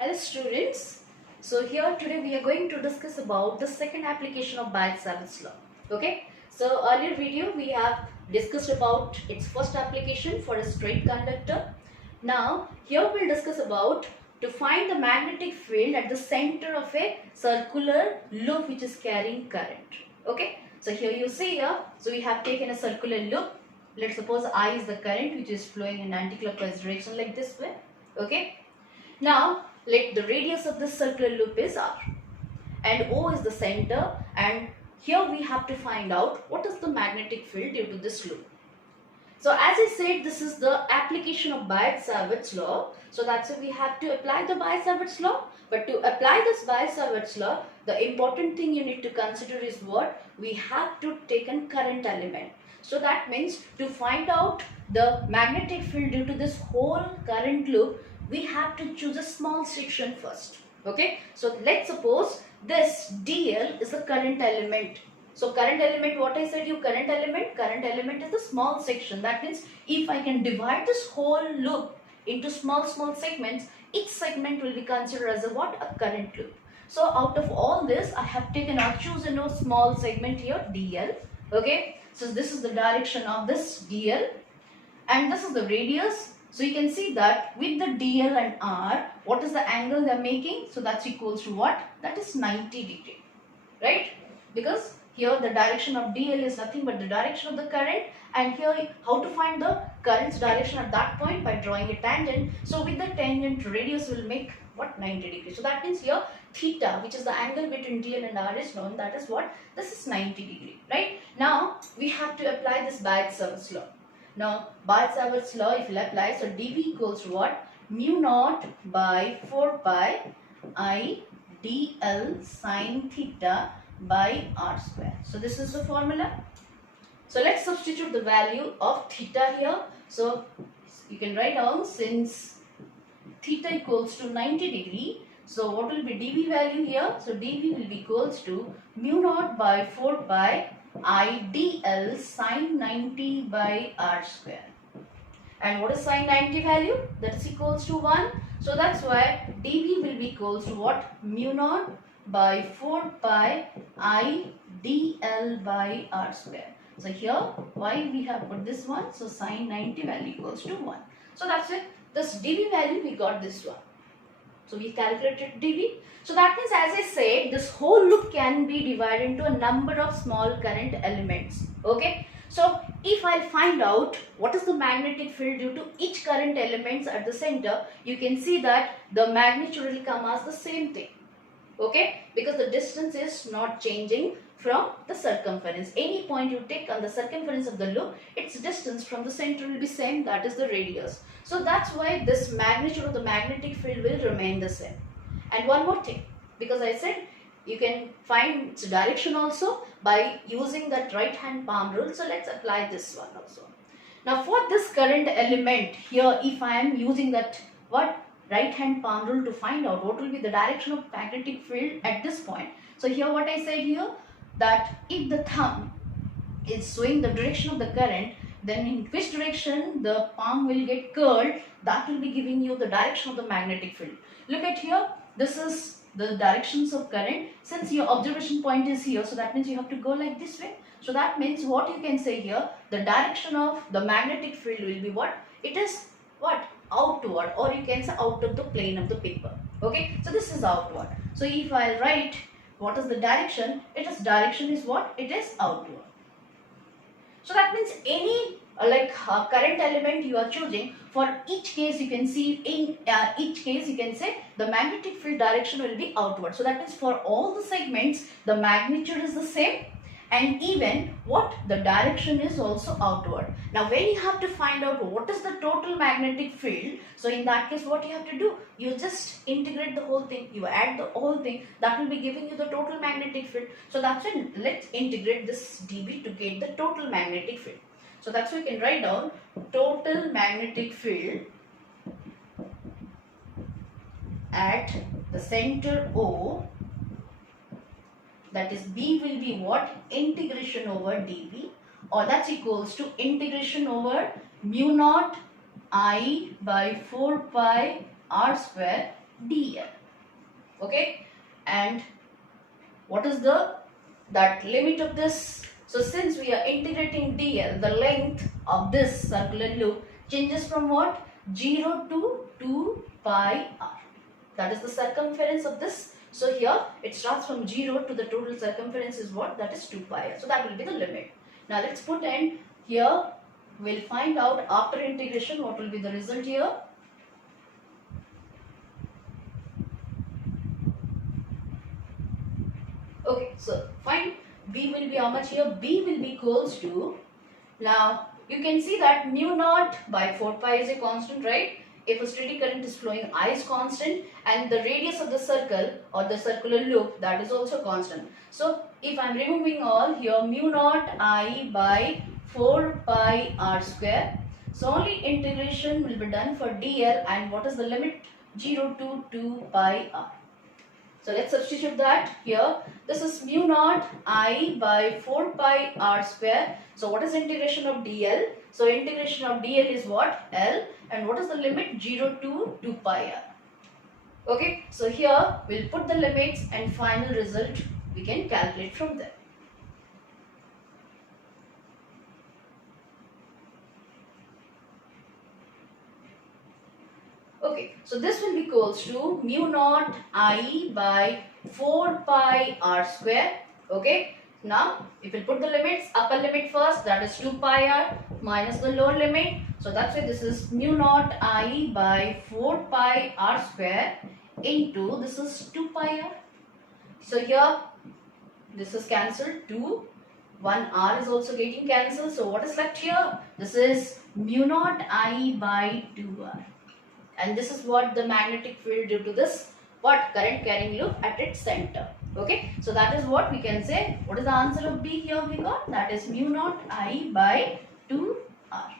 Hello students. So here today we are going to discuss about the second application of Biot-Savart's law. Okay. So earlier video we have discussed about its first application for a straight conductor. Now here we'll discuss about to find the magnetic field at the center of a circular loop which is carrying current. Okay. So here you see here. So we have taken a circular loop. Let's suppose I is the current which is flowing in anti-clockwise direction like this way. Okay. Now, let the radius of this circular loop is r and O is the center, and here we have to find out what is the magnetic field due to this loop. So as I said, this is the application of Biot-Savart's law. So that's why we have to apply the Biot-Savart's law. But to apply this Biot-Savart's law, the important thing you need to consider is what? We have to take a current element. So that means to find out the magnetic field due to this whole current loop, we have to choose a small section first. Okay. So let's suppose this dl is the current element. So current element, what I said you, current element is the small section. That means if I can divide this whole loop into small segments, each segment will be considered as a what? A current loop. So out of all this, I have taken or chosen a small segment here, dl. Okay. So this is the direction of this dl and this is the radius. So you can see that with the dl and r, what is the angle they are making? So that's equals to what? That is 90 degree, right? Because here the direction of dl is nothing but the direction of the current, and here how to find the current's direction at that point? By drawing a tangent. So with the tangent, radius will make what? 90 degrees. So that means here theta, which is the angle between dl and r, is known. That is what? This is 90 degree, right? Now we have to apply this Biot-Savart's law. Now Biot-Savart's law, if you apply, so dv equals to what? Mu naught by 4 pi I dl sine theta by r square. So this is the formula. So let's substitute the value of theta here. So you can write down, since theta equals to 90 degree, so what will be dv value here? So dv will be equals to mu naught by 4 pi I dl sine 90 by r square. And what is sine 90 value? That is equals to 1. So that's why dv will be equals to what? Mu naught by 4 pi I dl by r square. So here why we have put this one? So sine 90 value equals to 1. So that's it. This dv value we got this one. So we calculated dv. So that means, as I said, this whole loop can be divided into a number of small current elements. Okay. So if I find out what is the magnetic field due to each current elements at the center, you can see that the magnitude will come as the same thing. Okay, because the distance is not changing from the circumference. Any point you take on the circumference of the loop, its distance from the center will be same, that is the radius. So that's why this magnitude of the magnetic field will remain the same. And one more thing, because I said you can find its direction also by using that right hand palm rule. So let's apply this one also. Now for this current element here, if I am using that what? Right hand palm rule to find out what will be the direction of magnetic field at this point. So here what I said here, that if the thumb is showing the direction of the current, then in which direction the palm will get curled, that will be giving you the direction of the magnetic field. Look at here, this is the directions of current. Since your observation point is here, so that means you have to go like this way. So that means what you can say here, the direction of the magnetic field will be what? It is what? Outward, or you can say out of the plane of the paper. Okay, so this is outward. So if I write what is the direction, it is direction is what? It is outward. So that means any current element you are choosing, for each case you can see, in each case you can say the magnetic field direction will be outward. So that means for all the segments the magnitude is the same, and even what? The direction is also outward. Now when you have to find out what is the total magnetic field, so in that case what you have to do? You just integrate the whole thing, you add the whole thing, that will be giving you the total magnetic field. So that's why let's integrate this dv to get the total magnetic field. So that's why you can write down total magnetic field at the center O, that is B will be what? Integration over dv, or that's equals to integration over mu naught I by 4 pi r square dl. Okay, and what is that limit of this? So since we are integrating dl, the length of this circular loop changes from what? 0 to 2 pi r. That is the circumference of this. So here it starts from 0 to the total circumference is what? That is 2 pi r. So that will be the limit. Now let's put in here. We'll find out after integration what will be the result here. Okay, so fine. B will be how much here? B will be equals to, now you can see that mu naught by 4 pi is a constant, right? If a steady current is flowing, I is constant, and the radius of the circle or the circular loop, that is also constant. So if I am removing all here, mu naught I by 4 pi r square. So only integration will be done for dl, and what is the limit? 0 to 2 pi r. So let's substitute that here. This is mu naught I by 4 pi r square. So what is integration of dl? So integration of dl is what? L. And what is the limit? 0 to 2 pi r. Okay. So here we'll put the limits and final result we can calculate from there. Okay, so this will be equals to mu naught I by 4 pi r square. Okay, now if we put the limits, upper limit first, that is 2 pi r minus the lower limit. So that's why this is mu naught I by 4 pi r square into this is 2 pi r. So here this is cancelled, 2. 1 r is also getting cancelled. So what is left here? This is mu naught I by 2 r. And this is what the magnetic field due to this what current carrying loop at its center. Okay, so that is what we can say. What is the answer of B here we got? That is mu naught I by 2 r.